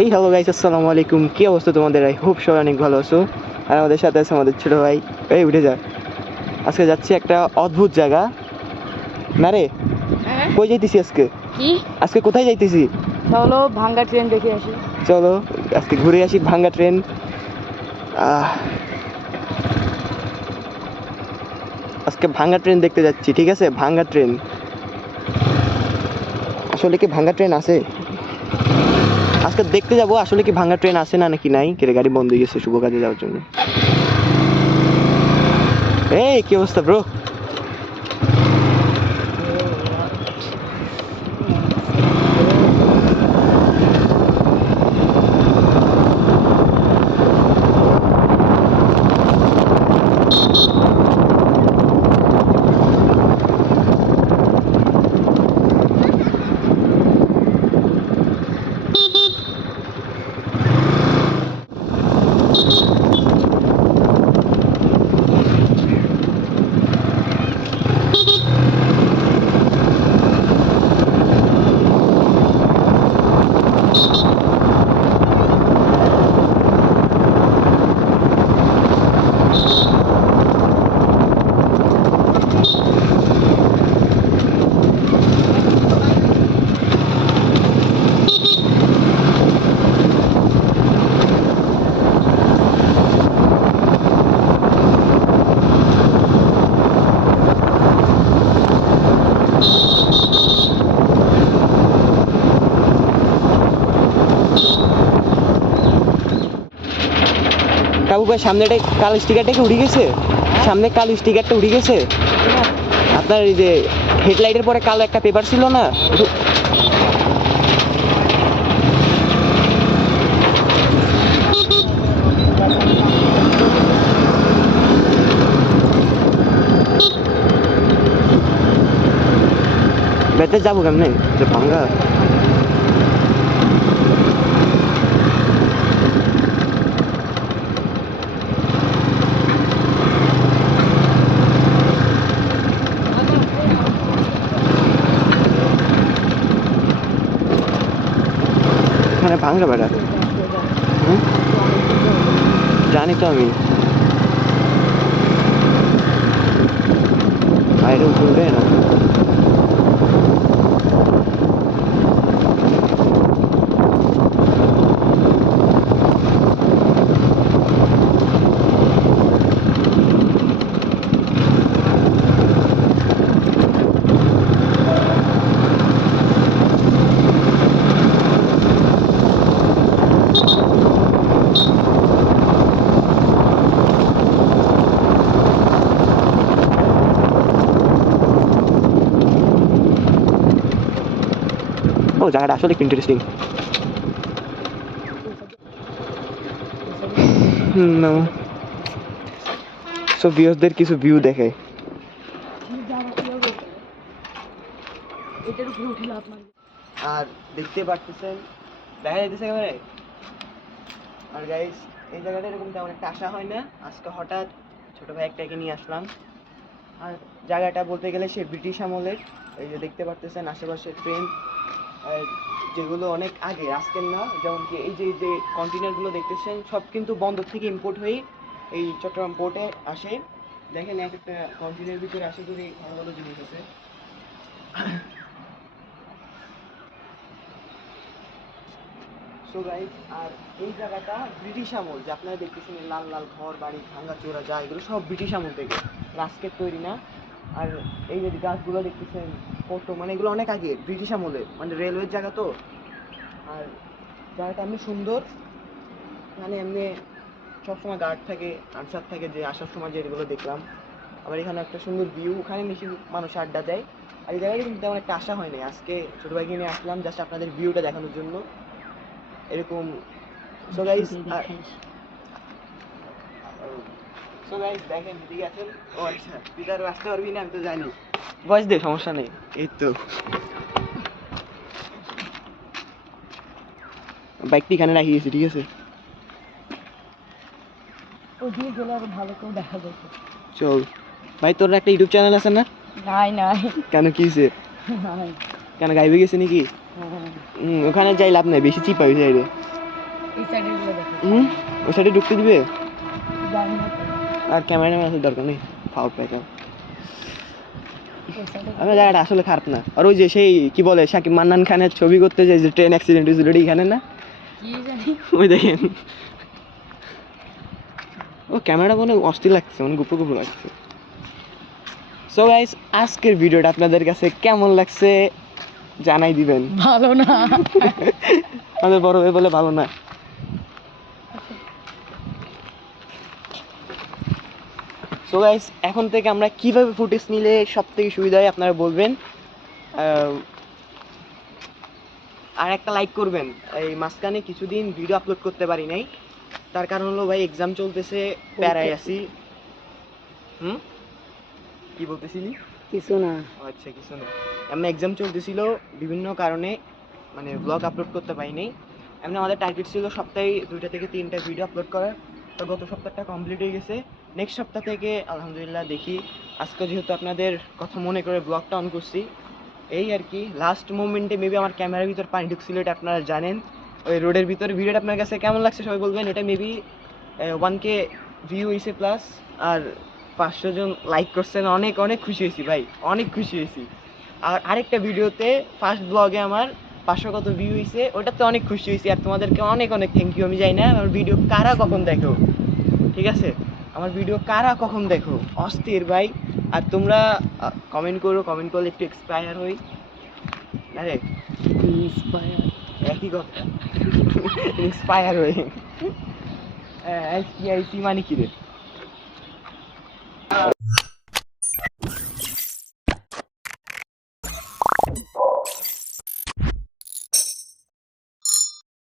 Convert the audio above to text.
এই hello guys, আসসালামু আলাইকুম। কি অবস্থা তোমাদের? আই হোপ সবাই অনেক ভালো আছো। আর আমাদের সাথে আছে আমাদের ছোট ভাই। এই উঠে যা। আজকে যাচ্ছি একটা অদ্ভুত জায়গা। না রে, কই যাইতেছি আজকে? কি আজকে কোথায় যাইতেছি? চলো ভাঙ্গা ট্রেন দেখে আসি। চলো আজকে ঘুরে আসি ভাঙ্গা ট্রেন। আজকে ভাঙ্গা ট্রেন দেখতে যাচ্ছি, ঠিক আছে? ভাঙ্গা ট্রেন। আসলে কি ভাঙ্গা ট্রেন আছে? আজকে দেখতে যাবো আসলে কি ভাঙ্গা ট্রেন আছে না নাকি নাই। কেটে গাড়ি বন্ধ হয়ে গেছে শুভ কাজে যাওয়ার জন্য। এই কি অবস্থা ব্রো? কাকু ভাই, সামনে কালো স্টিকারটা কি উঠে গেছে? সামনে কালো স্টিকারটা উঠে গেছে। আপনার এই যে হেডলাইটের পরে কালো একটা পেপার ছিল না? বেতে যাবো কেমনে যে ভাঙ্গা? মানে ভাঙ্গা বেড়া। জানি তো আমি। বাইরে উঠবে না। ও জায়গাটা আসলে ইন্টারেস্টিং। সো ভিউয়ারদের কিছু ভিউ দেখে। আর দেখতে পারতেছেন, দেখা যাইতেছে ক্যামেরায়। আর গাইস, এই জায়গাটা এরকম তেমন একটা আসা হয় না। আজকে হঠাৎ ছোট ভাই একটাকে নিয়ে আসলাম। আর জায়গাটা বলতে গেলে সে ব্রিটিশ আমলের। এই যে দেখতে পারতেছেন আশেপাশে ট্রেন, আর যেগুলো অনেক আগে, আজকের না। যেমন কি এই যে কন্টেনারগুলো দেখতেছেন, সব কিন্তু বন্দর থেকে ইম্পোর্ট হয়ে এই চট্টগ্রাম পোর্টে আসে। দেখেন এক একটা কন্টেনারের ভিতরে আসে করে ভালো ভালো জিনিস আছে। সো গাইস, আর এই জায়গাটা ব্রিটিশ আমল, যে আপনারা দেখতেছেন লাল লাল ঘর বাড়ি ভাঙাচোরা যা, এগুলো সব ব্রিটিশ আমল থেকে, আজকের তৈরি না। আর এই যে গাছগুলো দেখতেছেন কত, মানে এগুলো অনেক আগে ব্রিটিশ আমলের, মানে রেলওয়ের জায়গা তো। আর জায়গাটা এমনি সুন্দর, মানে এমনি সবসময় গার্ড থাকে, আনসার থাকে, যে আসার সময় যেগুলো দেখলাম। আবার এখানে একটা সুন্দর ভিউ, ওখানে বেশি মানুষ আড্ডা দেয়। আর এই জায়গাটা কিন্তু তেমন একটা আসা হয়নি। আজকে ছোটো ভাইকে নিয়ে আসলাম জাস্ট আপনাদের ভিউটা দেখানোর জন্য, এরকম। সো গাইস, দেখেন ঠিক আছেন? ও আচ্ছা, তুই তো আর আসতে পারবি না, আমি তো জানি। ভয়েস দে, সমস্যা নেই। এই তো বাইকটি এখানে রাখি গেছি, ঠিক আছে? ভালো করে দেখা যায়। চল ভাই, তোর একটা ইউটিউব চ্যানেল আছে না? নাই নাই। কেন, কি হয়েছে? কেন গাইবে গেছে নাকি? ওখানে যাই লাভ নাই, বেশি চিপ পাবি যাই রে। এই সাইডের গুলো দেখো। ওই সাইডে ঢুকতে দিবে? জানি না তো। আর ক্যামেরাম্যান আসার দরকার নেই, ফাউল পাই যাও। ওই সাইডে আমার জায়গাটা আসলে খারাপ না। আর ওই যে সেই কি বলে শাকিব মান্নান খানের ছবি করতে যে ট্রেন অ্যাক্সিডেন্ট হয়েছিল ওটা এখানে না? কি জানি। ওই দেখেন, ও ক্যামেরাটা মনে হয় অস্থির লাগছে, মানে গুপো গুপো লাগছে। সো গাইস, আজকের ভিডিওটা আপনাদের কাছে কেমন লাগছে জানাই দিবেন। ভালো না। আমাদের বড় ভাই বলে ভালো না। সো গাইস, এখন থেকে আমরা কিভাবে ফুটেজ নিলে সব থেকে সুবিধা হয় আপনারা বলবেন। আর একটা লাইক করবেন। এই মাঝখানে কিছুদিন ভিডিও আপলোড করতে পারি নাই, তার কারণ হলো ভাই এক্সাম চলতেছে, প্যারায় আছি। কি বলতেছিলি? কিছু না। আচ্ছা কিছু না, এমনি এক্সাম চলতেছিল, বিভিন্ন কারণে মানে ব্লগ আপলোড করতে পারিনি। এমনি আমাদের টার্গেট ছিল সপ্তাহে 2টা থেকে 3টা ভিডিও আপলোড করার, তো গত সপ্তাহটা কমপ্লিট হয়ে গেছে। নেক্সট সপ্তাহ থেকে আলহামদুলিল্লাহ দেখি। আজকে যেহেতু আপনাদের কথা মনে করে ব্লগটা অন করছি, এই আর কি। লাস্ট মোমেন্টে মেবি আমার ক্যামেরার ভিতর পানি ঢুকছিল, এটা আপনারা জানেন। ওই রোডের ভিতরে ভিডিওটা আপনার কাছে কেমন লাগছে সবাই বলবেন। এটা মেবি 1K ভিউ হয়েছে প্লাস, আর 500 জন লাইক করছেন। অনেক অনেক খুশি হয়েছি ভাই, অনেক খুশি হয়েছি। আর আরেকটা ভিডিওতে ফার্স্ট ব্লগে আমার 500 কত ভিউ হয়েছে, ওটাতে অনেক খুশি হয়েছি। আর তোমাদেরকে অনেক অনেক থ্যাংক ইউ। আমি জানি না আমার ভিডিও কারা কখন দেখো, ঠিক আছে? আমার ভিডিও কারা কখন দেখো, অস্থির ভাই। আর তোমরা কমেন্ট করো, কমেন্ট করলে একটু এক্সপায়ার হই। আরে ইন্সপায়ার। একই কথা, ইন্সপায়ার হই। এসপিআইসি মানে কি রে?